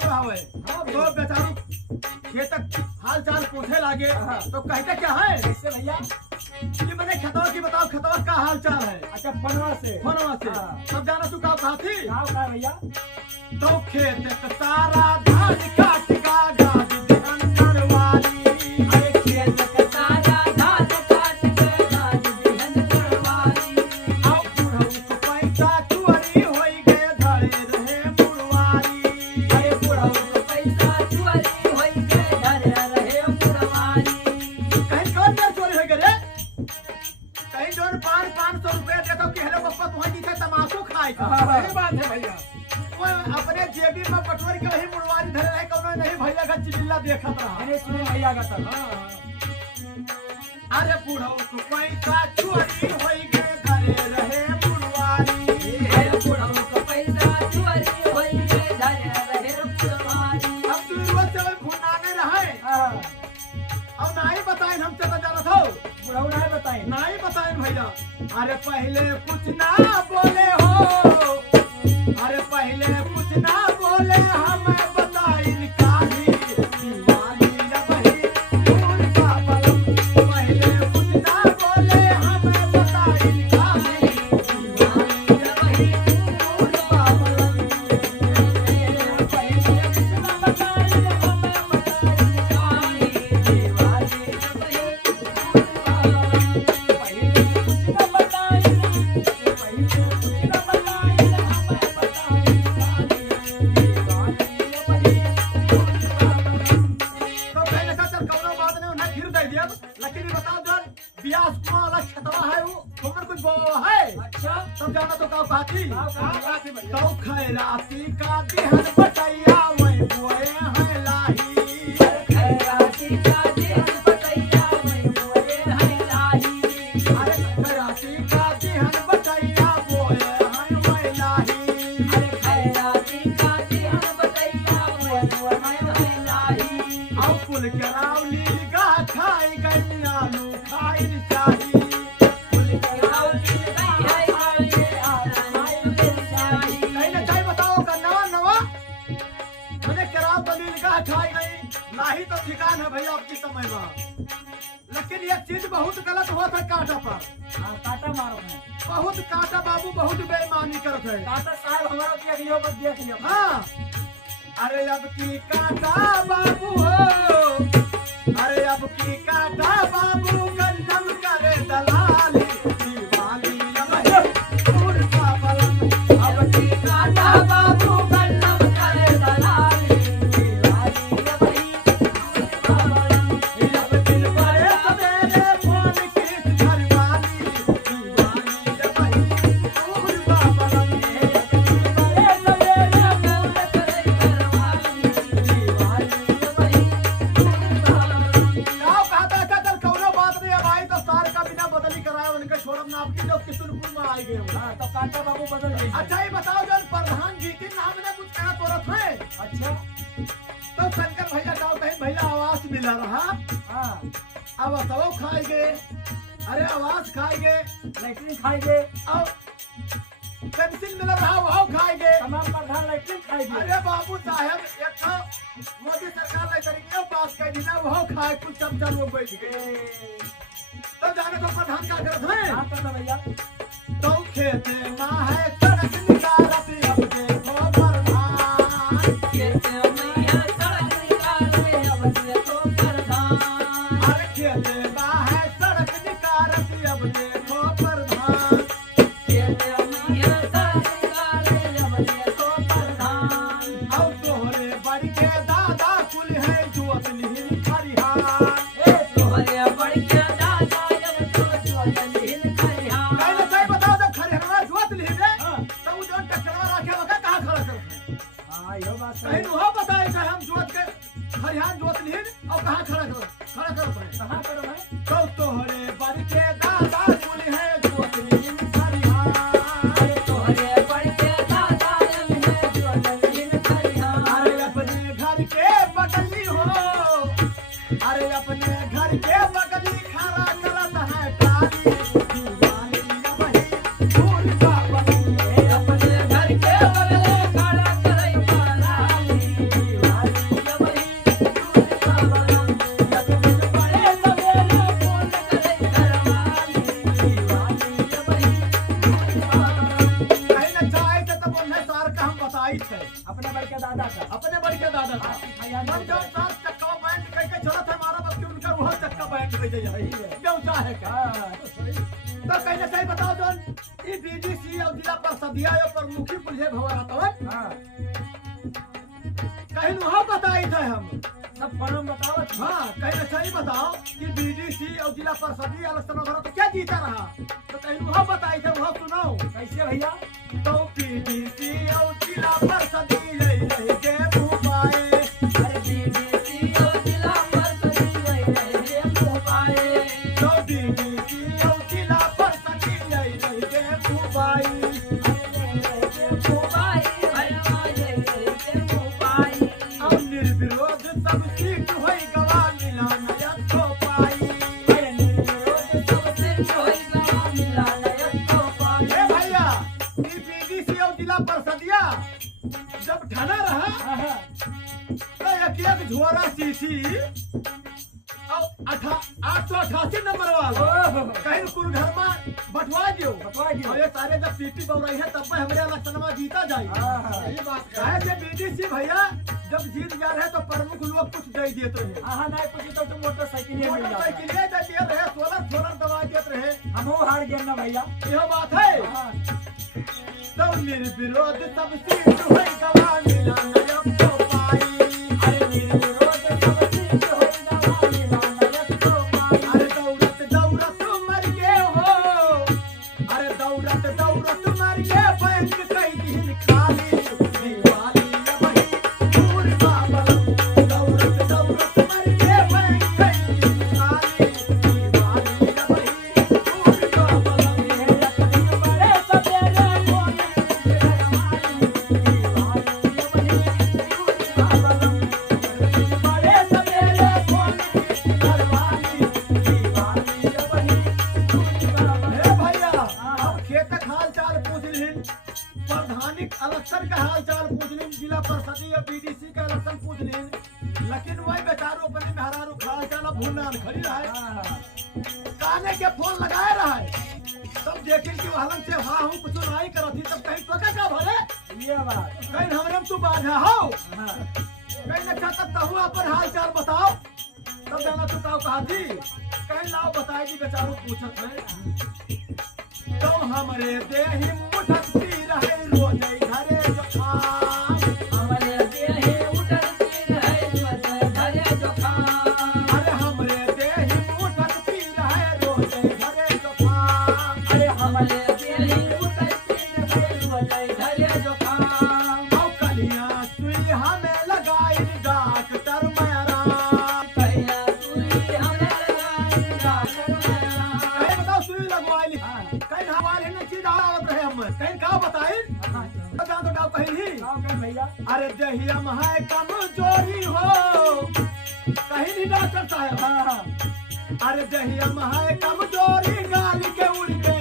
बढ़ावे तो बेचारू खेत हाल चाल पूछे लागे तो कहते क्या है कैसे भैया? कि मैंने खतवा की बताओ खतवा का हाल चाल है। अच्छा फोनवा से सब जाना तू का साथी का भैया? तो खेत का सारा धान काट गागा दिहन वाली अरे खेत का सारा धान काट के गाज दिहन करवाली। अब बुढ़ऊ को पैसा चोरी होई गे धरे रहे मुड़वारी। अरे बुढ़ऊ को पैसा चोरी होई के धरे रहे मुड़वारी। कहीं कौन देर चोरी हो गए रे? कहीं जोन 500 रुपए देता कि हेलो पप्पा तुम्हारी नीचे तमाशू खाए का। सही बात है भैया। वो अपने जेबी में पटवर के वही मुड़वारी धरे रहे कौनो नहीं भैया का चिल्ला देखत रहा। अरे सुने भैया का तब अरे बुढ़ऊ को पैसा चोरी होई गे धरे रहे मुड़वारी। अरे बुढ़ऊ को पैसा चोरी होई के धरे रहे मुड़वारी। अब तू रोज से भुनाने रहे और नहीं बताए हम चला जाना था बुढ़ऊ ना बताए नहीं बताए भैया। अरे पहले कुछ ना बोले हो अरे पहले कुछ ना बोले हमें बताइल काली दिवाली रबही दूर का पलम। पहले कुछ ना बोले हमें बताइल काली दिवाली रबही दूर का पलम। पहले कुछ ना बताए हमें बताई काली दिवाली रबही पहले कुछ ना बताए पहले कुछ ना बताए हमें बताई काली दिवाली रबही तो पहले से चल कौनो बात नहीं उन्हें फिर दे दिया लेकिन ये बताओ जन ब्यास को वाला छतवा है वो तुमर कुछ बो है अच्छा सब जाना तो का बाती बाती भैया। तो खैराती का दिहन बटैया वही बोए हैं लाही। खैराती का दिन बतैया मैं बोले है लाही। अरे खैराती का दिहन बटैया बोए हैं वही लाही। अरे खैराती का दिन बतैया मैं बोले है लाही। अब पुल करावली गा खाई गई आलू खाई चाही। फूल के रावली गई है आगे आए बेचारी। कहीं ना कहीं बताओ का नवा नवा मैंने कराव दलील गा खाई गई लाही तो ठिकान है भैया आपकी समय में। लेकिन ये चीज बहुत गलत होता है काटा पर काटा मारो है। बहुत काटा बाबू बहुत बेईमानी करत है। काटा साहब हमारा देख लियो बस देख लियो। हाँ अरे अब की काटा बाबू हो अरे अब की काटा बाबू गंजम करे दलाली दिवाली रबही दूर का पलम। अब की काटा बाबू गन्नम करे दलाली दिवाली रबही अब दिन बड़े सवेरे फोन की घरवाली दिवाली रबही दूर का पलम। बड़े सवेरे मौन करे करवाली दिवाली रबही गाँव कहता है चल कौनो बात नहीं है भाई तो सार का बिना बदली कराए उनके छोड़म नाम की लोग किशुनपुर में आई गए हो। हाँ तो कांटा बाबू बदल गई। अच्छा ये बताओ जब प्रधान जी के नाम ने कुछ कहा तोरत है अच्छा तो शंकर भैया गाँव कहीं भैया आवास मिला रहा हाँ अब सब खाए गए। अरे आवास खाए गए लैट्रिन खाएंगे अब पेंसिल मिला रहा वहाँ खाए गए। तमाम प्रधान लैट्रिन खाएंगे। अरे बाबू साहब एक तो मोदी सरकार ने तरीके पास कर दी ना वहाँ खाए कुछ चमचा लोग बैठ गए। तब जाने को प्रधान क्या करते हैं हाँ तो भैया तो खेते माँ है सड़क निकालती अब देखो प्रधान। कहते मैं है सड़क निकाले अब देखो प्रधान। अरे खेते माँ है सड़क निकालती अब देखो प्रधान। कहते मैं है सड़क निकाले अब देखो प्रधान। अब तोहरे बड़ी के दादा कुल है जोत लिहिन खरिहान। तोहरे बड़ के दादा जब तो जोतलिन खरिहान। कहीं ना कहीं बताओ जब खरिहान जोत लिहि रे तो वो जो ट्रैक्टरवा रखे होगा कहाँ खड़ा करते हैं? हाँ यो बात कहीं सही। वहाँ बताए कि हम जोत के खरिहान जोत लिहिन और कहाँ खड़ा करते हैं? कहाँ करो भाई? तो तोहरे बड़ी के दादा कुल है जोत लिहिन खरिहान। तोहरे बड़ के दादा जब है जोतलिन खरिहान। अरे अपने घर के बगली हो अरे अपने घर के बगली खड़ा करत है टाली दिवाली रबही दूर का पलम। अपने घर के बगले खड़ा करे पलाली के दादा था भैया मन जो साथ चक्का बैंड कह के चला था हमारा बच्चे उनका वो चक्का बैंड कह जाए व्यवसा है का तो कहने सही बताओ जोन ई बीडीसी और जिला परिषदिया और प्रमुखी पुलिस भवन आतवन कहीं वहां बताई थे हम सब फॉर्म बताओ। हाँ कहीं सही बताओ कि बीडीसी और जिला परिषदिया इलेक्शन वगैरह तो क्या जीता रहा तो कहीं वहां बताई थे वहां सुनाओ कैसे भैया? तो बीडीसी और जिला परिषदिया रह के भूपाए अरे बीडीसी और जिला परिषद रह के भूपाए। तो बीडीसी और जिला परिषदिया रह के भूपाई और निर्विरोध सब सीट होई गवा मिला नया तो पाई ए भैया ई बीडीसी और जिला परिषदिया जब ठाना रहा तो एक झोरा सीसी और 888 नंबर वाला कहीं कुल घर में बंटवा दियो और ये सारे जब सीटी बोल रही है तब में हमारे इलेक्शन में जीता जाएगा यही बात है जे बीडीसी भैया जब जीत जा रहे तो प्रमुख लोग कुछ दे देते रहे नहीं पूछी तो मोटरसाइकिल मोटरसाइकिल दे देते रहे सोलर दवा देते रहे हम हार गए ना भैया। यह बात है तो निर्विरोध सब सीट होई गवा मिला नया तो पाई अरे निर्विरोध सब सीट होई गवा मिला नया तो पाई। अरे दौड़त दौड़त मर गए हो अरे दौड़त दौड़त मर गए बैंक कई दिन खाली दीवाली न बही दूर बाबलम दौड़त दौड़त मर गए बैंक कई दिन खाली दीवाली न बही दूर बाबलम बड़े सवेरे कोने हमारी दीवानी बनी बाबलम बड़े सवेरे कोने घरवाली दीवानी बनी हे भैया अब खेतक हाल चाल पूछ लिहिन प्रधानिक इलेक्शन का हाल चाल पूछ लिहिन जिला परिषद या बीडीसी का इलेक्शन पूछ लिहिन लेकिन वही बेचारो अपने मेहरारू हाल चाल भूलना खड़ी रहा है काने के फोन लगाए रहा है तब देखिन कि हलन से हाँ हूँ कुछ नहीं करती तब कहीं तो का भले ये बात कहीं हमरे में तू बाधा हो हाँ कहीं अच्छा तब कहूँ अपन हाल चाल बताओ तब जाना तू कहो कहा थी कहीं लाओ बताएगी बेचारो पूछत है तो हमरे देहि मुठती रहे रोज घरे जो खाम हमारे देहे उठती रहे घरे जो खाम अरे हमरे देहि मुठती रहे रोज घरे जो खाम अरे हमारे देहे उठती रहे घरे जो खाम औ कलियां सुई हमें लगाई डॉक्टर मेरा कहिया सुई हमें लगाई डॉक्टर मेरा कहीं बताओ सुई लगवाई कहीं हमारे न चीज आवत रहे हम कहीं का बताई तो जान तो कहीं ही भैया अरे जहिया है कमजोरी हो कहीं नहीं डॉक्टर साहब हाँ अरे जहिया है कमजोरी गाली के उड़ के